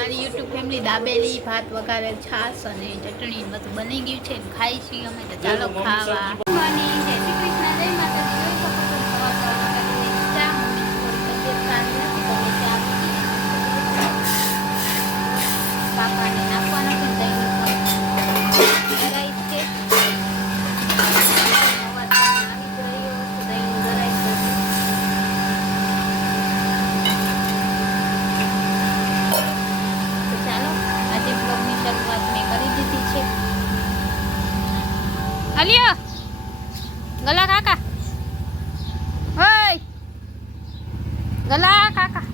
મારી YouTube family dabeli ભાત વઘારેલ છાશ અને ચટણી બધું બની ગયું છે ખાઈ છીએ અમે તો ચાલો ખાવા મોર્નિંગ જય શ્રી કૃષ્ણ જય માતાજી બાપાને નાખવાનો છે દહીં છે અલિયો ગલા કાકા ઓય ગલા કાકા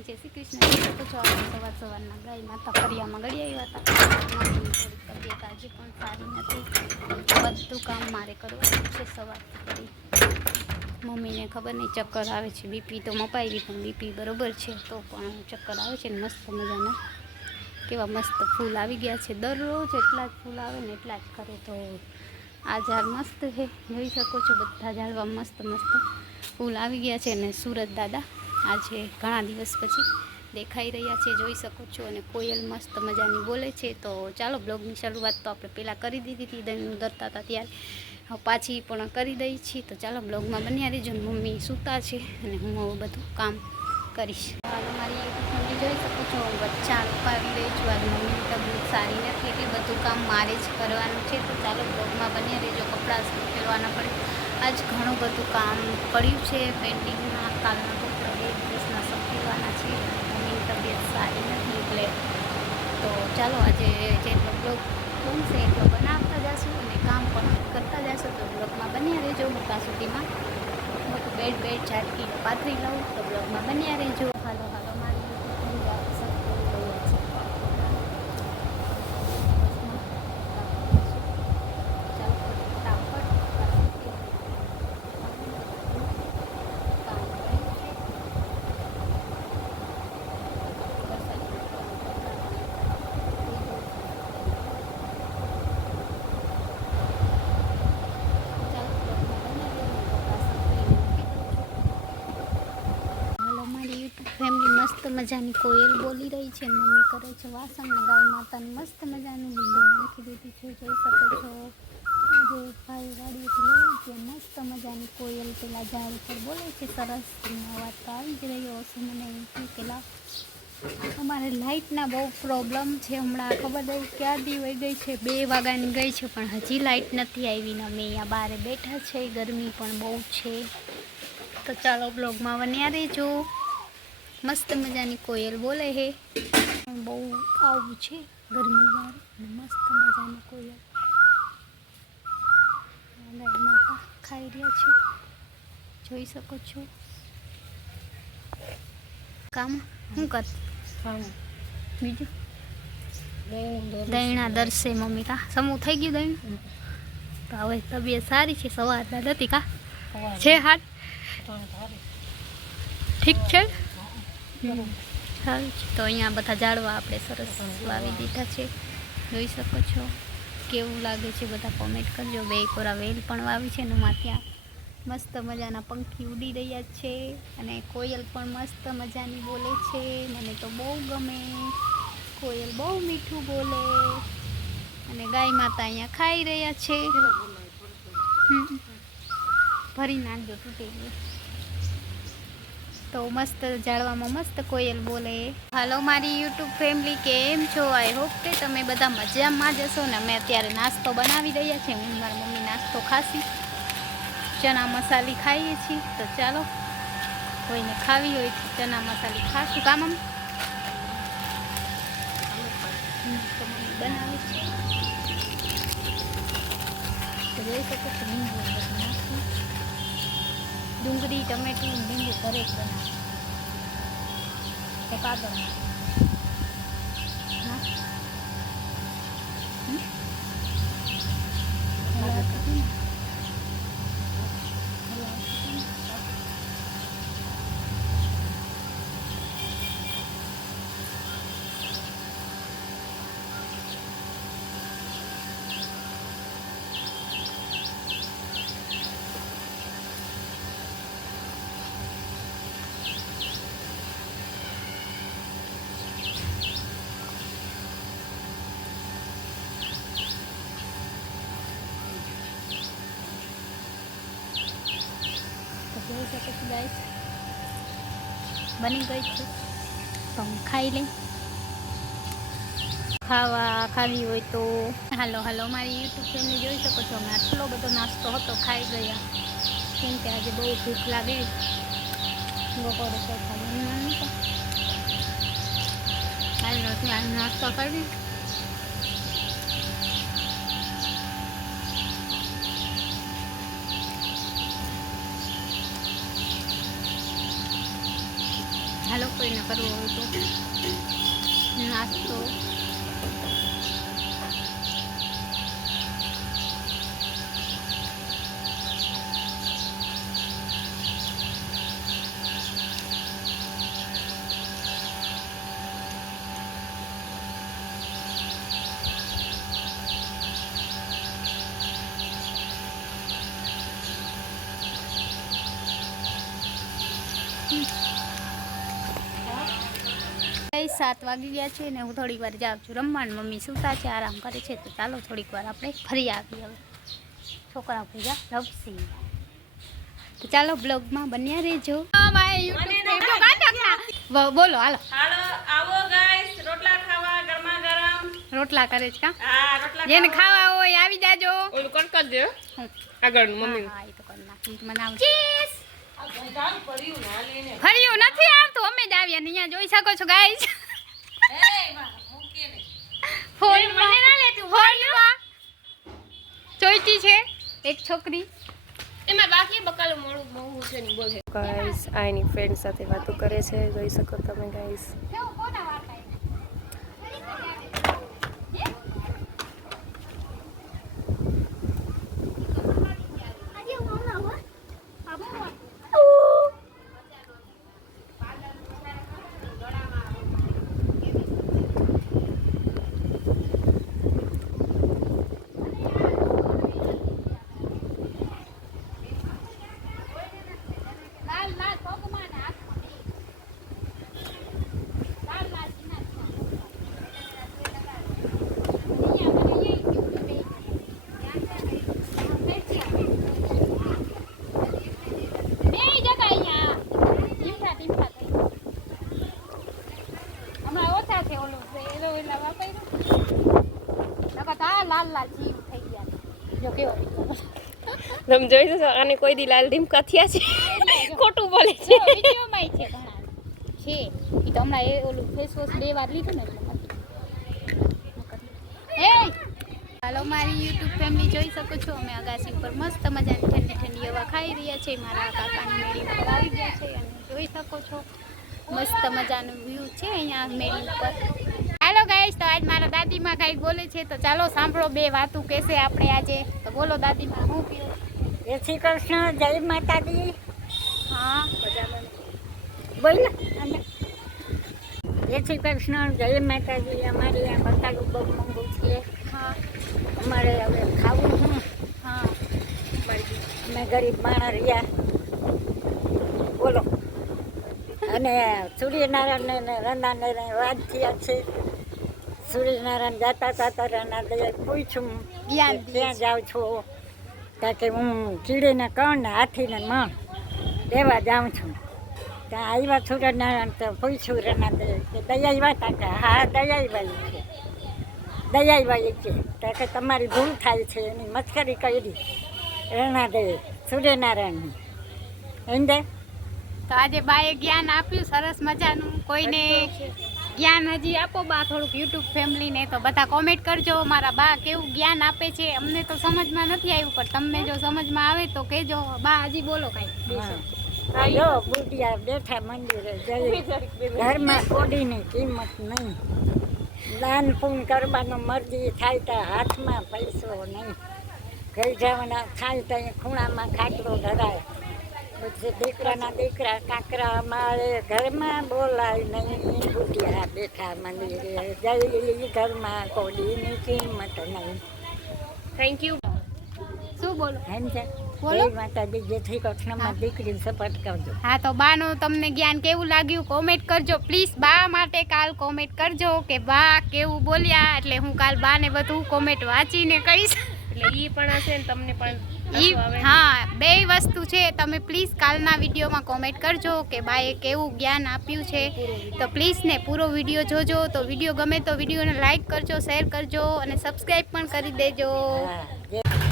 જય શ્રી કૃષ્ણ તો સવારના ગાય માતા ફરિયામાં ગળી આવ્યા હતા થોડીક તબિયત આજે પણ સારી નથી બધું કામ મારે કરવાનું છે સવારથી કરી મમ્મીને ખબર નહીં ચક્કર આવે છે બીપી તો મપાવી પણ બીપી બરોબર છે તો પણ ચક્કર આવે છે ને મસ્ત મજાના કેવા મસ્ત ફૂલ આવી ગયા છે દરરોજ એટલા જ ફૂલ આવે ને એટલા જ કરે તો આ ઝાડ મસ્ત છે જોઈ શકો છો બધા ઝાડવા મસ્ત મસ્ત ફૂલ આવી ગયા છે અને સુરત દાદા આજે ઘણા દિવસ પછી દેખાઈ રહ્યા છે જોઈ શકો છો અને કોયલ મસ્ત મજાની બોલે છે તો ચાલો બ્લોગની શરૂઆત તો આપણે પહેલાં કરી દીધી હતી દહીં ઉતરતા હતા ત્યારે પાછી પણ કરી દઈ છીએ તો ચાલો બ્લોગમાં બન્યા રહેજો મમ્મી સૂતા છે અને હું હવે બધું કામ કરીશ મારી મમ્મી જોઈ શકો છો બચ્ચા ઉપાડી રહી છું આજ મમ્મીની તબિયત સારી નથી એટલે બધું કામ મારે જ કરવાનું છે તો ચાલો બ્લોગમાં બન્યા રહેજો કપડાં ફેરવાના પડે આજ ઘણું બધું કામ પડ્યું છે પેન્ટિંગમાં કાલના કપડાં 2 દિવસના સફેરવાના છે મમ્મીની તબિયત સારી નથી એટલે તો ચાલો આજે જેટલો બ્લોગ બનશે એટલો બનાવતા જશું અને કામ પણ કરતા જશું તો બ્લોગમાં બન્યા રહેજો હું ત્યાં સુધીમાં મોટું બેડ ઝાટકી પાથરી લઉં તો બ્લોગમાં બન્યા રહેજો હાલો હાલો મારી ફેમિલી મસ્ત મજાની કોયલ બોલી રહી છે મમ્મી કરે છે વાસણ ને ગાય માતાને મસ્ત મજાનું લીંબુ નાખી દીધી છે જોઈ શકો છો આજે ભાઈ વાડીએથી લઈ છે મસ્ત મજાની કોયલ પેલા ઝાડ ઉપર બોલે છે સરસ અવાજ તો આવી જ રહ્યો હશે મને એમ થયું કે લાવ અમારે લાઇટના બહુ પ્રોબ્લેમ છે હમણાં ખબર નહીં ક્યાંથી વહી ગઈ છે 2 વાગ્યાની ગઈ છે પણ હજી લાઇટ નથી આવી ને અમે અહીંયા બહાર બેઠા છે ગરમી પણ બહુ છે તો ચાલો બ્લોગમાં બન્યા રહેજો મસ્ત મજાની કોયલ બોલે હે બહુ આવું છે ગરમીવાળું અને મસ્ત મજાની કોયલ ગાય માતા ખાઈ રહ્યા છે જોઈ શકો છો કામ શું કર બીજું દહીણા દરસે મમ્મી કા સમૂહ થઈ ગયું દહીં તો હવે તબિયત સારી છે સવારના નથી કા છે હાથ ઠીક છે સારું છે તો અહીંયા બધા ઝાડવા આપણે સરસ વાવી દીધા છે જોઈ શકો છો કેવું લાગે છે બધા કોમેન્ટ કરજો 2 કોરા વેલ પણ વાવી છે ને ત્યાં મસ્ત મજાના પંખી ઉડી રહ્યા છે અને કોયલ પણ મસ્ત મજાની બોલે છે મને તો બહુ ગમે કોયલ બહુ મીઠું બોલે અને ગાય માતા અહીંયા ખાઈ રહ્યા છે ભરી નાખજો તૂટી ગયું તો મસ્ત ઝાડવામાં મસ્ત કોયલ બોલે હાલો મારી યુટ્યુબ ફેમિલી કેમ છો આઈ હોપ કે તમે બધા મજામાં જ હશો ને અમે અત્યારે નાસ્તો બનાવી રહ્યા છીએ હું મારી મમ્મી નાસ્તો ખાશી ચણા મસાલી ખાઈએ છીએ તો ચાલો કોઈને ખાવી હોય તો ચણા મસાલી ખાશું કામ તો મમ્મી બનાવી છે તો જોઈ શકો છો લીંબુ નાખું ડુંગળી ટમેટું લીંબુ ઘરે જ બનાવે કાગળ ગાઈસ બની ગઈ છે તો હું ખાઈ લઈ. ખાવી હોય તો હાલો મારી યુટ્યુબ ફેમિલી જોઈ શકો છો. અમે આટલો બધો નાસ્તો હતો ખાઈ ગયા કેમ કે આજે બહુ ભૂખ લાગી. બપોરે તો ખાવાનું નાસ્તો કરી હાલો કોઈને કરવો હોય તો નાસ્તો. કઈ 7 વાગી ગયા છે ને હું થોડીક વાર જાઉં છું રમવાનું. મમ્મી સૂતા છે, આરામ કરે છે, તો ચાલો થોડીક વાર આપણે ફરી આવીએ. હવે છોકરા ભેગા રમશી, તો ચાલો બ્લોગમાં બન્યા રહેજો. બોલો હાલો આવો ગાઈસ, રોટલા ખાવા ગરમા ગરમ. રોટલા કરે છે કા? હા, રોટલા જેને ખાવા હોય આવી જાજો. ઓલું કર દે આગળ મમ્મી. હા એ તો કરી નાખી. મને આવ ચીઝ ફર્યું નથી આવતું, અમે જ આવ્યા ને અહીંયા જોઈ શકો છો ગાઈસ. ફોનમાં ચોઈટી છે એક છોકરી, એમાં બાકી બકાલો મોડું બહુ છે ની બોલે. ગાઈસ આની ફ્રેન્ડ સાથે વાતો કરે છે, જોઈ શકો તમે ગાઈસ. તમે જોઈ શકો આને કોઈ દી લાલ ડીમકા થયા છે. ખોટું બોલે છે. વિડિયોમાં છે ઘણા છે ઈ તો હમણાં એ ઓલું ફેસ વોશ 2 વાર લીધું ને એટલે એ હાલો મારી યુટ્યુબ ફેમિલી જોઈ શકો છો. અમે અગાસી ઉપર મસ્ત મજાની ઠંડી ઠંડી હવા ખાઈ રહ્યા છે. મારા કાકાની મેળીમાં આવી ગયા છે અને જોઈ શકો છો મસ્ત મજાનું વ્યૂ છે અહીંયા મેળી ઉપર. હાલો ગાઈસ, તો આજ મારા દાદીમાં કાંઈક બોલે છે તો ચાલો સાંભળો. 2 વાતું કહેશે આપણે આજે. તો બોલો દાદીમાં, હું કયો? જય શ્રી કૃષ્ણ, જય માતાજી. હા બોલ. જય શ્રી કૃષ્ણ, જય માતાજી. અમારે આ બકાલું બહુ મોંઘું છે. હા અમારે હવે ખાવું શું? હા અમે ગરીબ માણસ રહ્યા. બોલો. અને સૂર્યનારાયણ રનાને વાત થયા છે. સૂર્યનારાયણ જાતા રના પૂછું જ્ઞાન ક્યાં જાઉં છો? કારણ કે હું કીડીને કણ ને હાથીને મણ દેવા જાઉં છું. ત્યાં આવ્યા સૂર્યનારાયણ તો પૂછ્યું રના દે કે દયાઈ હતા કે હા દયાઈ છે. દયાઈ છે તો કે તમારી ભૂલ થાય છે એની મસ્કરી કરી રના દે સૂર્યનારાયણની સમજે. તો આજે બાએ જ્ઞાન આપ્યું સરસ મજાનું. કોઈને જ્ઞાન હજી આપો બા થોડુંક યુટ્યુબ ફેમિલીને, તો બધા કોમેન્ટ કરજો મારા બા કેવું જ્ઞાન આપે છે. અમને તો સમજમાં નથી આવ્યું પણ તમને જો સમજમાં આવે તો કહેજો. બા હજી બોલો કાંઈ. જો બુટિયા બેઠા મંદિરે જઈ ઘરમાં કોડીની કિંમત નહીં. દાન પૂન કરવાનું મરજી થાય તો હાથમાં પૈસો નહીં. ઘર જવાના થાય તો ખૂણામાં ખાટલો ધરાય. પછી દીકરાના દીકરા કાંકરા મારે ઘરમાં બોલાય નહીં. બુટિયા બેઠા મંદિરે જઈ ઘરમાં કોડીની કિંમત નહીં. Thank you. શું બોલો? સમજે. બોલો. જય માતાજી, જય શ્રી કૃષ્ણમાં દીકરી સપોર્ટ કરજો. હા તો બાનું તમને જ્ઞાન કેવું લાગ્યું કોમેન્ટ કરજો પ્લીઝ. બા માટે કાલ કોમેન્ટ કરજો કે બા કેવું બોલ્યા, એટલે હું કાલ બાને બધું કોમેન્ટ વાંચીને કહીશ. એટલે ઈ પણ હશે ને તમને પણ હા, બે વસ્તુ છે. તમે પ્લીઝ કાલના વિડીયોમાં કોમેન્ટ કરજો કે બાએ કેવું જ્ઞાન આપ્યું છે. તો પ્લીઝ ને પૂરો વિડીયો જોજો. તો વિડીયો ગમે તો વિડીયોને લાઈક કરજો, શેર કરજો અને સબસ્ક્રાઈબ પણ કરી દેજો. હા